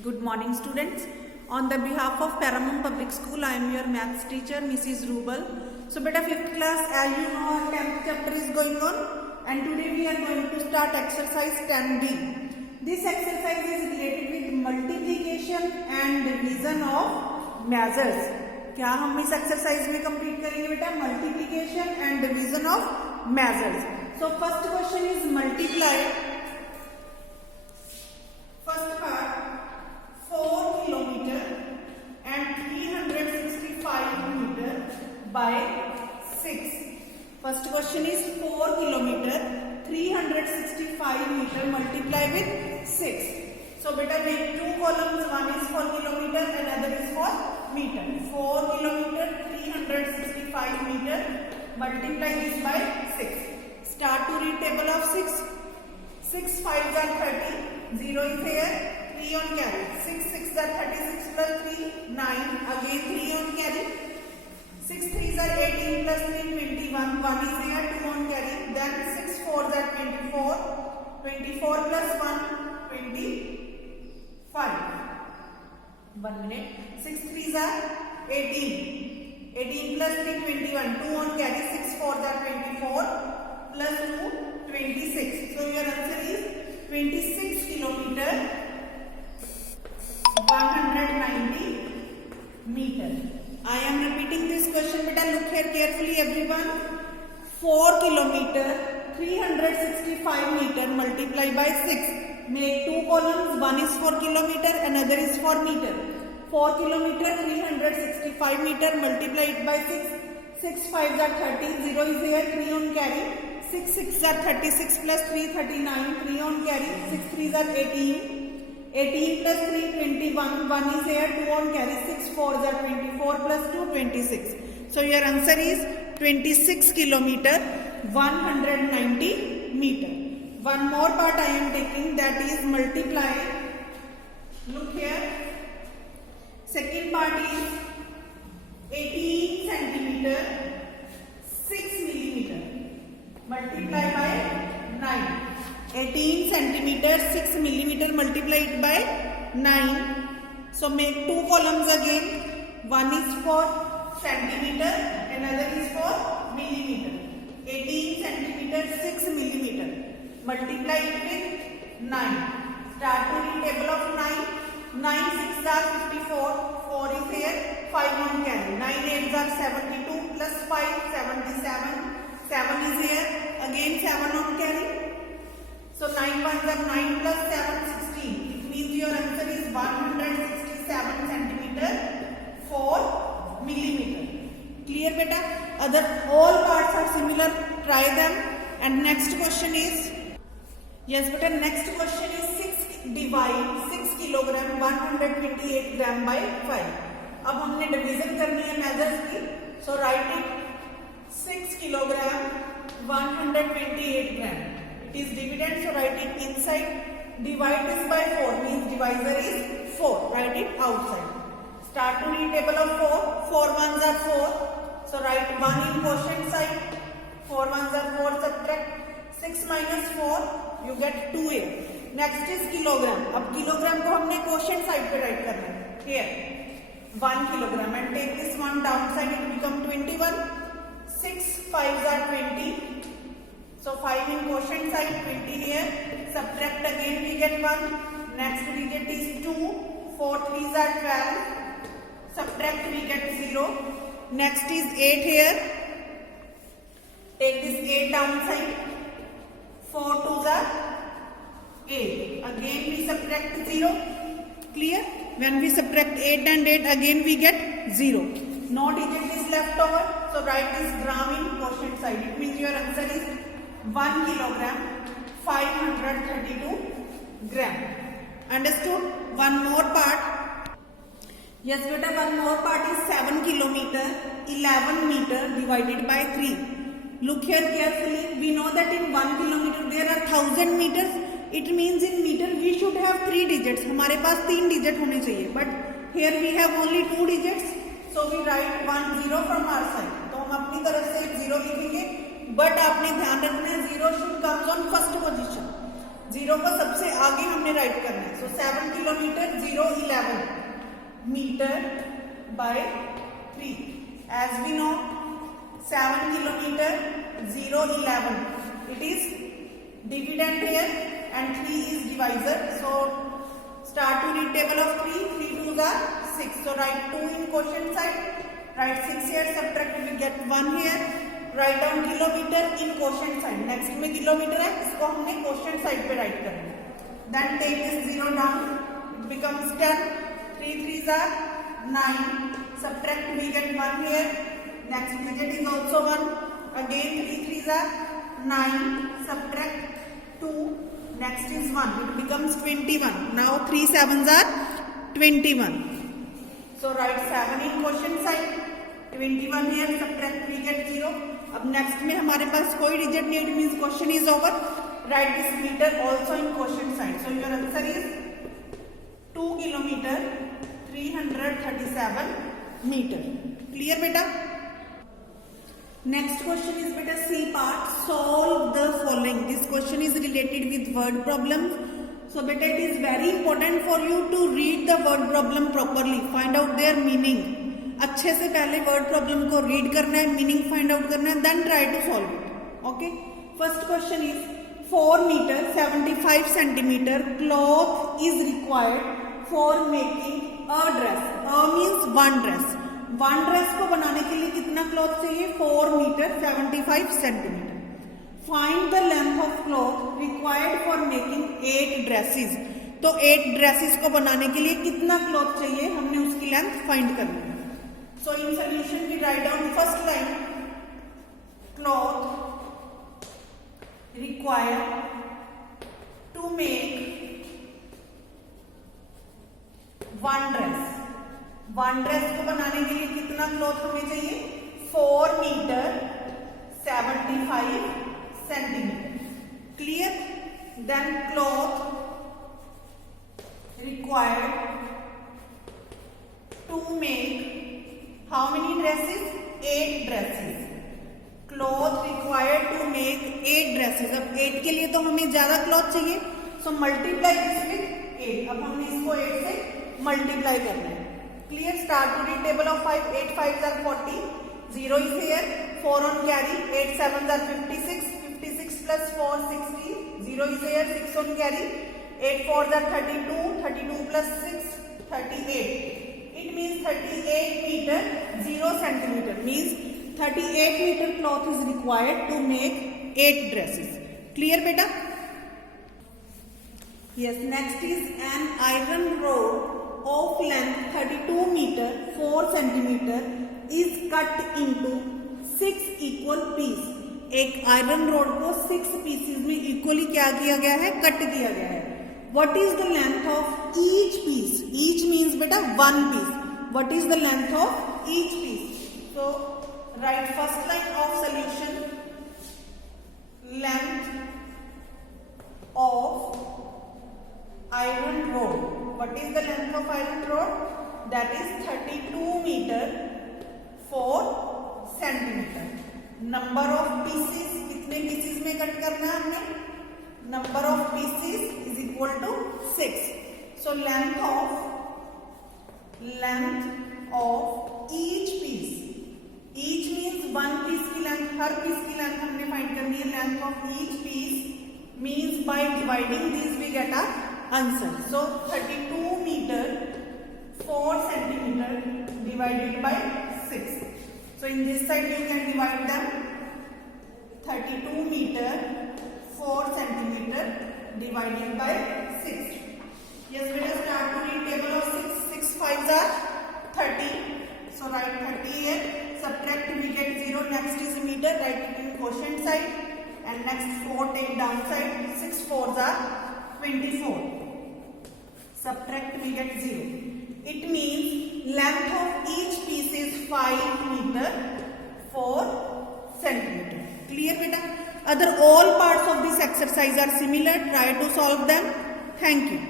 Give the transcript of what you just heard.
Good morning, students. On the behalf of Paramount Public School, I am your maths teacher, Mrs. Rubal. So, beta 5th class, as you know, our 10th chapter is going on, and today we are going to start exercise 10B. This exercise is related with multiplication and division of measures. क्या हम इस exercise में complete करेंगे बेटा? Multiplication and division of measures. So first question is multiply. First part 4 kilometer and 365 meter by 6. First question is 4 kilometer 365 meter multiply with 6. So beta make two columns, one is for kilometer and other is for meter. 4 kilometer 365 meter multiply this by 6. Start to read table of 6. 6 5s are 30, 0 is here, 3 on carry. 6 6s are 36 plus 3, 9. Again 3 on carry. 6 3s are 18 plus 3, 21. 1 is here, 2 on carry. Then 6 4s are 24. 24 plus 1, 25. 1 minute. 6 3s are 18. 18 plus 3, 21. 2 on carry. 6 4s are 24 plus 2, 26. So your answer is 26 kilometer 190 meter. I am repeating this question, beta. Look here carefully, everyone. 4 kilometer 365 meter multiply by 6. Make two columns. One is for kilometer, another is for meter. 4 kilometer 365 meter multiply it by 6. 6 5s are 30. 0 is here. 3 on carry. 6 6s are 36 plus 3, 39. 3 on carry. 6 3s are 18. 18 plus 3, 21. 1 is here, 2 on carry. 6 4s are 24 plus 2, 26. So your answer is 26 kilometer 190 meter. One more part I am taking, that is multiply. Look here. Second part is 18 centimeter 6 millimeter multiply by 9. 18 centimeter 6 millimeter multiply it by 9. So make two columns again. One is for centimeter, another is for millimeter. 18 centimeter 6 millimeter multiply it with 9. Start to read table of 9. 9 6s are 54. 4 is here. 5 on carry. 9 8s are 72 plus 5, 77. 7 is here. Again 7 on carry. So 9 1s are 9 plus 7, 16. It means your answer is 167 centimeter 4 millimeter. Clear beta? Other all parts are similar. Try them. And next question is, yes beta, next question is 6 divide 6 kilogram 128 gram by 5. अब हमने division करनी है measures की. So write it 6 kilogram 128 gram. It is dividend, so write it inside. Divide this by 4 means divisor is 4. Write it outside. Start to read table of 4. 4 1s are 4. So write 1 in quotient side. 4 1s are 4. Subtract 6 minus 4. You get 2 here. Next is kilogram. अब kilogram को हमने quotient side पे write करना है. Here 1 kilogram and take this one downside. It become 21. 6 5s are 20. So 5 in quotient side, 20 here. Subtract again, we get 1. Next digit is 2. 4 3s are 12. Subtract, we get 0. Next is 8 here. Take this 8 downside. 4 2s are 8. Again we subtract 0. Clear? When we subtract 8 and 8, again we get 0. No digit is left over. So write this gram in quotient side. It means your answer is 1 kilogram 532 gram. Understood? One more part. Yes beta, one more part is 7 kilometer 11 meter divided by 3. Look here carefully. We know that in 1 kilometer there are 1000 meters. It means in meter we should have 3 digits. हमारे पास 3 digit होने चाहिए. But here we have only 2 digits. So we write 1 0 from our side. तो हम अपनी तरफ से 0 लिखेंगे. But आपने ध्यान रखना है 0 should comes on first position. Zero को सबसे आगे हमने राइट करना है. So 7 kilometre 0 11 metre by 3. As we know 7 kilometre 0 11 it is dividend here and 3 is divisor. So start to read table of 3. 3 2s are 6. So write 2 in quotient side. Write 6 here. Subtract, we get 1 here. Write down kilometer in quotient side. Next में kilometre है, इसको हमने quotient side पे write करना है. Then take this 0 down. It becomes 10. 3 3s are 9. Subtract, we get 1 here. Next digit is also 1. Again 3 3s are 9. Subtract 2. Next is 1. It becomes 21. Now 3 7s are 21. So write 7 in quotient side. 21 here. Subtract, we get 0. अब next में हमारे पास कोई digit नहीं, it means question is over. Right this metre also in question side. So your answer is 2 kilometre 337 metre. Clear बेटा? Next question is बेटा C part. Solve the following. This question is related with word problem. So बेटा it is very important for you to read the word problem properly, find out their meaning. अच्छे से पहले word problem को read करना है, meaning find out करना है, then try to solve it. Okay. First question is 4 metre 75 centimetre cloth is required for making a dress. A means one dress. One dress को बनाने के लिए कितना क्लॉथ चाहिए? 4 metre 75 centimetre. Find the length of cloth required for making 8 dresses. तो 8 dresses को बनाने के लिए कितना क्लॉथ चाहिए, हमने उसकी लेंथ फाइंड करनी है. So in solution we write down first line. Cloth required to make one dress. One dress को बनाने के लिए कितना क्लॉथ हमें चाहिए? 4 metre 75 centimetre. Clear? Then cloth required to make how many dresses? 8 dresses. Cloth required to make 8 dresses. अब 8 के लिए तो हमें ज्यादा क्लॉथ चाहिए, so multiply this with 8. अब हमने इसको 8 से मल्टीप्लाई करना है. Clear? Start to read table of 5. 8 5s are 40. 0 is here. 4 on carry. 8 7s are 56. 56 plus 4 60. 0 is here. 6 on carry. 8 4s are 32. 32 plus 6 38. It means 38 meter 0 centimeter means 38 meter cloth is required to make 8 dresses. Clear beta? Yes. Next is an iron rod of length 32 meter 4 centimeter is cut into 6 equal piece. एक iron rod को 6 pieces में equally क्या किया गया है? Cut किया गया है. What is the length of each piece? Each means beta one piece. What is the length of each piece? So write first line of solution. Length of iron rod. What is the length of iron rod? That is 32 meter 4 centimeter. Number of pieces. कितने pieces में cut करना है हमने? Number of pieces is equal to 6. So length of each piece. Each means one piece की length. हर piece की length हमने find करनी है. Length of each piece means by dividing these we get our answer. So 32 meter 4 centimeter divided by 6. So in this side you can divide them. 32 meter 4 centimeter divided by 6. Yes, let us start to read table of 6. 6 5s are 30. So write 30 here. Subtract, we get 0. Next is meter. Write it in quotient side. And next 4 take downside. 6 4s are 24. Subtract, we get 0. It means length of each piece is 5 meter 4 centimeter. Clear beta? Other all parts of this exercise are similar. Try to solve them. Thank you.